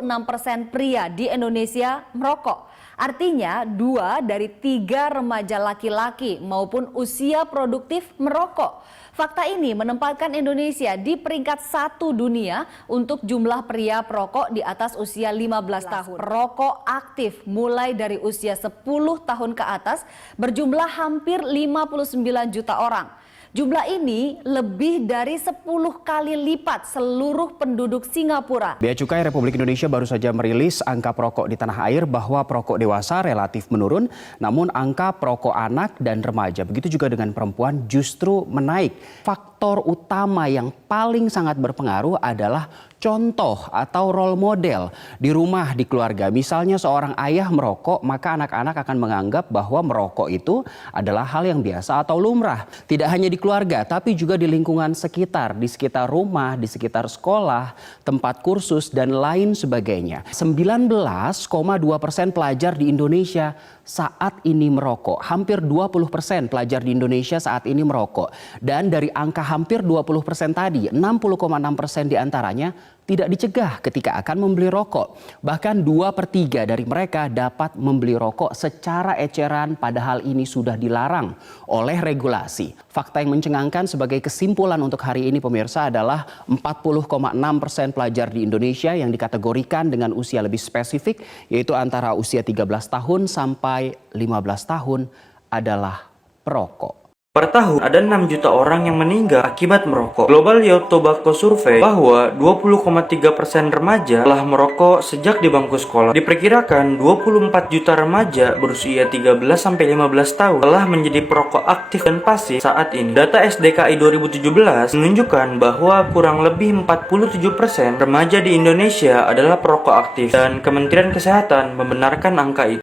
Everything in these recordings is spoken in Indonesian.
26% pria di Indonesia merokok. Artinya 2 dari 3 remaja laki-laki maupun usia produktif merokok. Fakta ini menempatkan Indonesia di peringkat 1 dunia untuk jumlah pria perokok di atas usia 15 tahun. Perokok aktif mulai dari usia 10 tahun ke atas berjumlah hampir 59 juta orang. Jumlah ini lebih dari 10 kali lipat seluruh penduduk Singapura. Bea Cukai Republik Indonesia baru saja merilis angka perokok di tanah air bahwa perokok dewasa relatif menurun, namun angka perokok anak dan remaja, begitu juga dengan perempuan justru menaik. Faktor utama yang paling sangat berpengaruh adalah contoh atau role model di rumah, di keluarga. Misalnya seorang ayah merokok, maka anak-anak akan menganggap bahwa merokok itu adalah hal yang biasa atau lumrah. Tidak hanya di keluarga, tapi juga di lingkungan sekitar, di sekitar rumah, di sekitar sekolah, tempat kursus, dan lain sebagainya. 19,2% pelajar di Indonesia saat ini merokok. Hampir 20% pelajar di Indonesia saat ini merokok. Dan dari angka hampir 20% tadi, 60,6% diantaranya tidak dicegah ketika akan membeli rokok. Bahkan 2/3 dari mereka dapat membeli rokok secara eceran, padahal ini sudah dilarang oleh regulasi. Fakta yang mencengangkan sebagai kesimpulan untuk hari ini pemirsa adalah 40,6% pelajar di Indonesia yang dikategorikan dengan usia lebih spesifik, yaitu antara usia 13 tahun sampai 15 tahun adalah perokok. Per tahun ada 6 juta orang yang meninggal akibat merokok. Global Youth Tobacco Survey bahwa 20,3% remaja telah merokok sejak di bangku sekolah. Diperkirakan 24 juta remaja berusia 13-15 tahun telah menjadi perokok aktif dan pasif saat ini. Data SDKI 2017 menunjukkan bahwa kurang lebih 47% remaja di Indonesia adalah perokok aktif dan Kementerian Kesehatan membenarkan angka itu.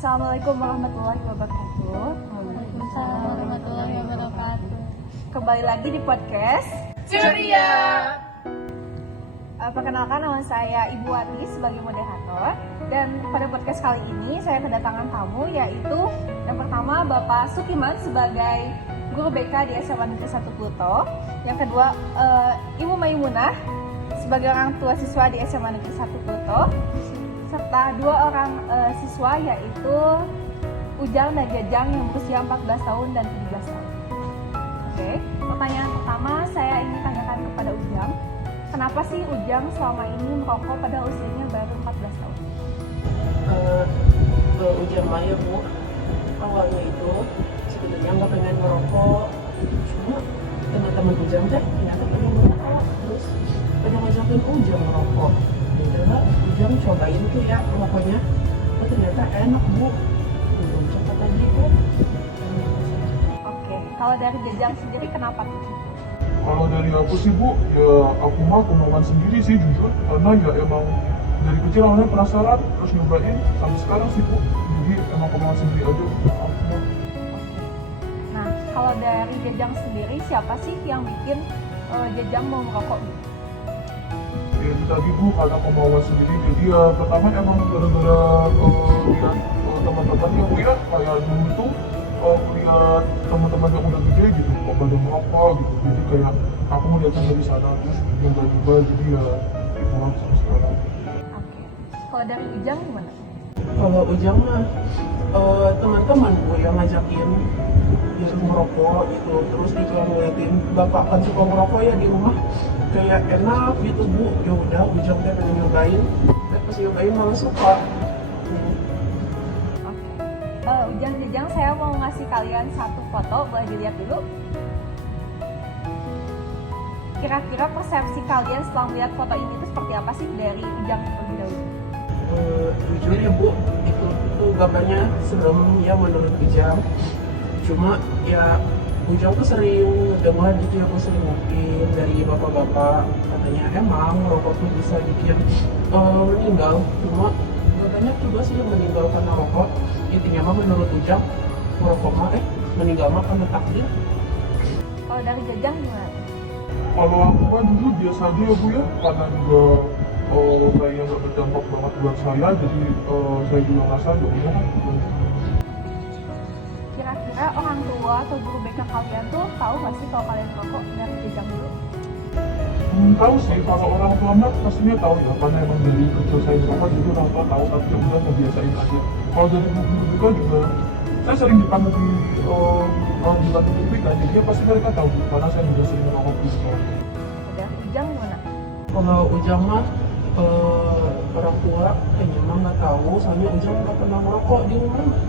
Assalamualaikum warahmatullahi wabarakatuh. Waalaikumsalam warahmatullahi wabarakatuh. Kembali lagi di podcast Ceria. Perkenalkan, nama saya Ibu Wati sebagai moderator. Dan pada podcast kali ini saya kedatangan tamu, yaitu yang pertama Bapak Sukiman sebagai guru BK di SMA Negeri 1 Pluto. Yang kedua Ibu Maimunah sebagai orang tua siswa di SMA Negeri 1 Pluto. Serta 2 orang siswa, yaitu Ujang dan Jajang yang berusia 14 tahun dan 17 tahun. Oke, pertanyaan pertama saya ingin tanyakan kepada Ujang. Kenapa sih Ujang selama ini merokok pada usianya baru 14 tahun? Ujang Maya, Bu, awalnya itu sebenarnya nggak pengen merokok, cuma teman-teman Ujang teh ternyata pengen merokok, terus pada ngajakin Ujang merokok. Udah, Ujang cobain tuh ya rokoknya, oh ternyata enak, Bu. Belum coba tadi, Bu. Oke, kalau dari Jajang sendiri kenapa tuh? Kalau dari aku sih, Bu, ya aku mah kemauan sendiri sih jujur, karena ya emang dari kecil awalnya penasaran terus nyobain sampai sekarang sih, Bu. Jadi emang kemauan sendiri aja. Nah, kalau dari Jajang sendiri siapa sih yang bikin Jajang mau merokok gitu? Ya tadi, Bu, karena kemauan sendiri, jadi ya pertama emang gara-gara lihat teman-teman yang ya kayak dulu tuh lihat teman-teman yang udah gede gitu kok pada merokok gitu, jadi kayak aku ngeliatnya dari sana terus nyoba-nyoba, jadi ya mulai sampai sekarang. Oke, kalau dari Ujang gimana? Kalau Ujang mah teman-teman, Bu, yang ngajakin dia merokok gitu, terus juga ngeliatin bapak kan suka merokok ya di rumah, kayak enak gitu, Bu. Ya udah, Ujang teh pengen nyobain, dan pas nyobain malah suka. Ujang, Jajang, saya mau ngasih kalian satu foto, boleh dilihat dulu. Kira-kira persepsi kalian setelah melihat foto ini itu seperti apa sih dari Ujang terlebih dahulu? Jujur ya Bu, itu gambarnya serem ya menurut Ujang. Cuma ya Ujang tuh sering dengar gitu ya, aku sering mungkin dari bapak-bapak katanya emang rokok tuh bisa bikin meninggal. Cuma gak banyak juga sih yang meninggal karena rokok. Intinya mah menurut Ujang merokok mah meninggal mah karena takdir. Kalau dari Jajang gimana? Kalau aku kan dulu biasa aja ya Bu ya, karena juga kayaknya nggak berdampak banget buat saya, jadi saya juga ngerasa ya udah kan. Kira-kira orang tua atau guru BK kalian tuh tahu nggak sih kalau kalian merokok? Dari Jajang dulu. Tahu sih, kalau orang tua mah pastinya tahu ya, karena emang dari kecil saya merokok jadi orang tua tahu, tapi ya udah ngebiasain aja. Kalau dari guru juga juga, saya sering dipanggil di BK, jadi ya pasti mereka tahu, karena saya juga sering merokok di sekolah. Udah, Ujang gimana? Kalau Ujang mah orang tua kayaknya mah nggak tahu, soalnya Ujang nggak pernah merokok di rumah.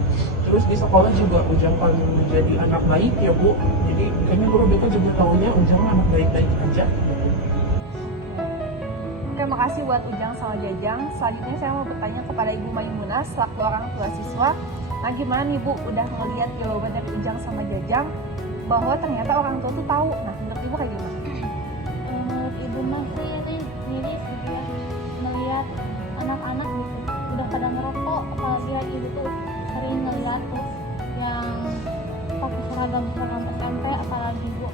Terus di sekolah juga Ujang kan menjadi anak baik ya Bu, jadi kayaknya guru BK juga tahunya Ujang anak baik-baik aja. Terima kasih buat Ujang sama Jajang. Selanjutnya saya mau bertanya kepada Ibu Maimunah selaku orang tua siswa. Nah gimana nih Bu, udah ngeliat jawaban dari Ujang sama Jajang bahwa ternyata orang tua tuh tahu. Nah menurut Ibu kayak gimana? Menurut ibu mah sih ini miris gitu ya, melihat anak-anak gitu udah pada ngerokok, apalagi lagi ibu tuh sering ngeliat tuh yang pakai seragam SMP apalagi Bu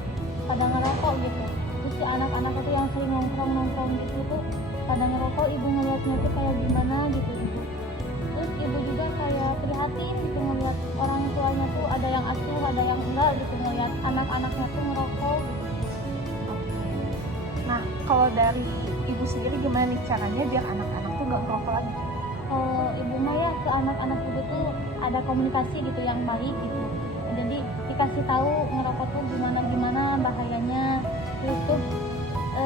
pada ngerokok gitu. Terus si anak-anak itu yang sering nongkrong gitu tuh pada ngerokok, ibu ngeliatnya tuh kayak gimana gitu ibu. Terus ibu juga kayak prihatin gitu ngeliat orang tuanya tuh ada yang asuh, ada yang enggak gitu, ngeliat anak-anaknya tuh ngerokok gitu. Nah kalau dari Ibu sendiri gimana nih caranya biar anak-anak tuh nggak merokok lagi? Ibu mah ya ke anak-anak ibu tuh ada komunikasi gitu yang baik gitu. Jadi dikasih tahu ngerokok tuh gimana bahayanya. Terus tuh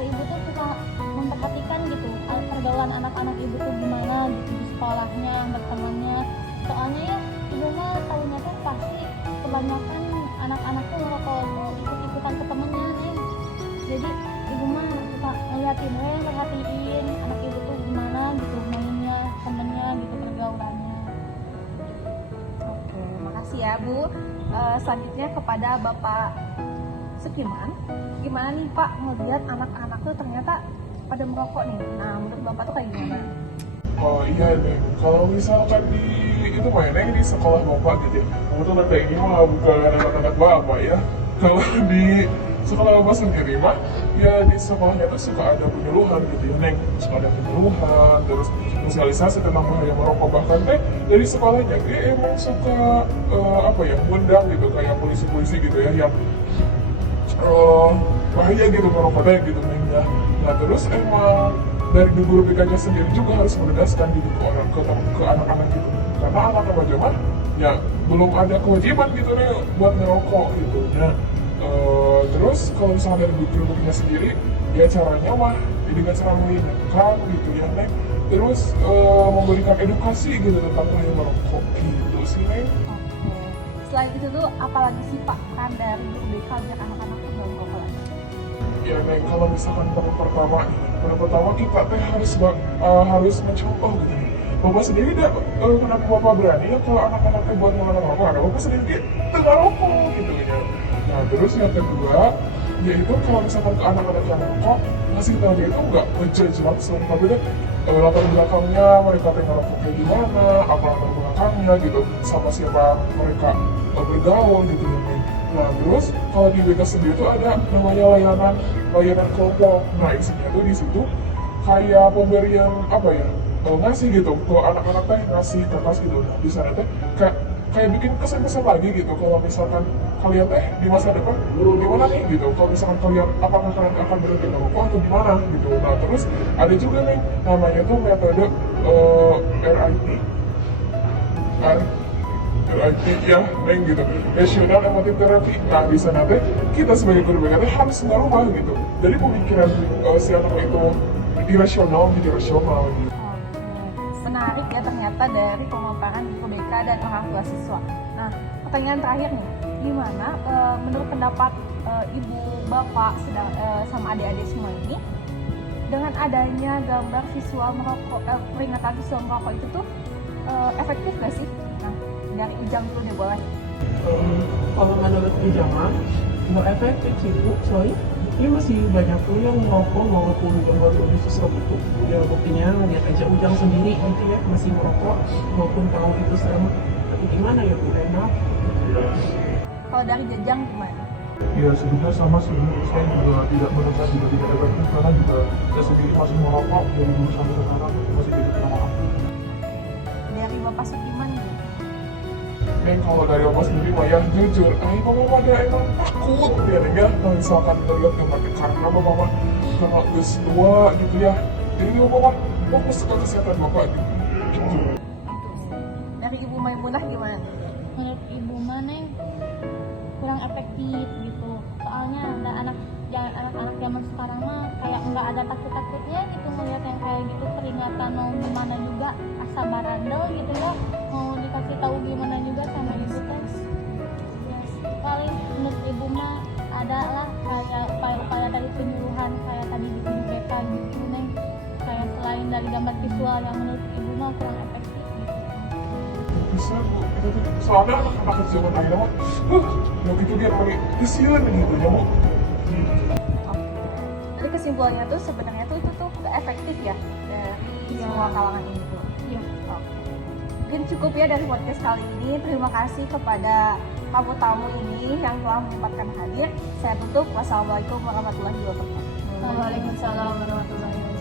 ibu tuh suka memperhatikan gitu pergaulan anak-anak ibu tuh gimana gitu di sekolahnya, bertemannya. Soalnya ya ibu mah tahunya tuh pasti kebanyakan anak-anak tuh ngerokok tuh ikut-ikutan ke temennya nih. Jadi ibu mah suka ngeliatin, perhatiin anak ibu tuh gimana gitu mainnya, temennya gitu, pergaulannya. Oke, makasih ya Bu. Selanjutnya kepada Bapak Sukiman, gimana nih Pak ngeliat anak-anak tuh ternyata pada merokok nih? Nah menurut Bapak tuh kayak gimana? Oh iya nih, kalau misalkan di itu mainnya di sekolah bapak gitu ya, kebetulan kayak ini mah bukan anak-anak bapak ya. Kalau di sekolah bapak sendiri mah, ya di sekolahnya tuh suka ada penyuluhan gitu ya, Neng. Suka ada penyuluhan, terus sosialisasi tentang bahaya merokok, bahkan teh dari sekolahnya dia emang suka ngundang gitu kayak polisi-polisi gitu ya yang bahaya gitu merokok teh gitu Neng ya. Nah terus emang dari guru BK-nya sendiri juga harus menegaskan gitu ke anak-anak gitu, karena anak-anak mah ya belum ada kewajiban gitu nih buat ngerokok gitu ya. Terus kalau misalnya dari guru BK-nya sendiri ya caranya mah dengan cara mengingatkan gitu ya Neng, terus memberikan edukasi gitu tentang bahaya merokok gitu sih Neng. Oke. Selain itu tuh apalagi sih Pak kan dari guru BK biar anak-anak tuh nggak merokok lagi? Ya Neng, kalau misalkan tahun pertama kita teh harus mencontoh gitu. Bapak sendiri kenapa Bapak berani ya kalau anak-anak teh buat melarang rokok, ada Bapak sendiri tengah rokok gitu ya. Nah terus yang kedua, yaitu kalau misalkan ke anak-anak yang rokok, ngasih tahu dia itu nggak ngejudge langsung, tapi deh latar belakangnya mereka tengah rokok kayak gimana, apa latar belakangnya gitu, sama siapa mereka bergaul gitu ya. Nah terus kalau di BK sendiri tuh ada namanya layanan kelompok. Nah isinya tuh di situ kayak pemberian ngasih gitu ke anak-anak teh, ngasih kertas gitu. Nah di sana teh kayak bikin kesan-kesan lagi gitu. Kalau misalkan kalian teh di masa depan gimana nih gitu. Kalau misalkan kalian apakah kalian akan berhenti merokok atau gimana gitu. Nah terus ada juga nih namanya tuh metode RIT ya Neng gitu, Rational Emotive Therapy. Nah di sana teh kita sebagai guru BK harus merubah gitu dari pemikiran si anak itu irasional menjadi rasional gitu. Menarik ya ternyata dari pemaparan guru BK dan orang tua siswa. Nah pertanyaan terakhir nih, gimana menurut pendapat ibu, bapak, sama adik-adik semua ini, dengan adanya gambar visual merokok, peringatan visual merokok itu tuh efektif gak sih? Nah, dari Ujang dulu deh boleh. Kalau menurut Ujang nggak efektif sih Bu, soalnya ini masih banyak tuh yang merokok walaupun gambar di visual itu. Ya buktinya lihat aja Ujang sendiri gitu ya, masih merokok walaupun tahu itu serem. Tapi gimana ya Bu, enak. Kalau dari Jajang gimana? Ya sebenarnya sama sih, saya juga tidak merasa juga tidak efektif karena juga saya sendiri masih merokok dari dulu sampai sekarang masih tidak pernah aktif. Dari Bapak Sukiman nih. Dan kalau dari Bapak sendiri mah ya jujur, mama ada emang takut ya ya kalau misalkan melihat gambarnya karena mama karena udah tua gitu ya. Jadi mama fokus ke kesehatan bapak gitu. Dari Ibu Maimunah gimana? Menurut Ibu Maneng kurang efektif gitu, soalnya anak-anak zaman sekarang mah kayak nggak ada takutnya gitu ngelihat yang kayak gitu, peringatan mau gimana juga asa barandel gitu ya, mau dikasih tahu gimana juga sama ibu teh. Ya, paling menurut ibu mah ada lah kayak upaya-upaya dari penyuluhan kayak tadi di guru BK gitu neng, kayak selain dari gambar visual yang menurut ibu mah kurang efektif gitu. Bisa bu, itu tuh soalnya anak-anak kecil kan akhirnya mah ya gitu dia pakai kesian gitu ya bu. Jadi kesimpulannya tuh sebenarnya tuh itu tuh gak efektif ya dari semua kalangan ini tuh. Iya. Oke. Mungkin cukup ya dari podcast kali ini. Terima kasih kepada tamu-tamu ini yang telah menyempatkan hadir. Saya tutup. Wassalamualaikum warahmatullahi wabarakatuh. Waalaikumsalam warahmatullahi wabarakatuh.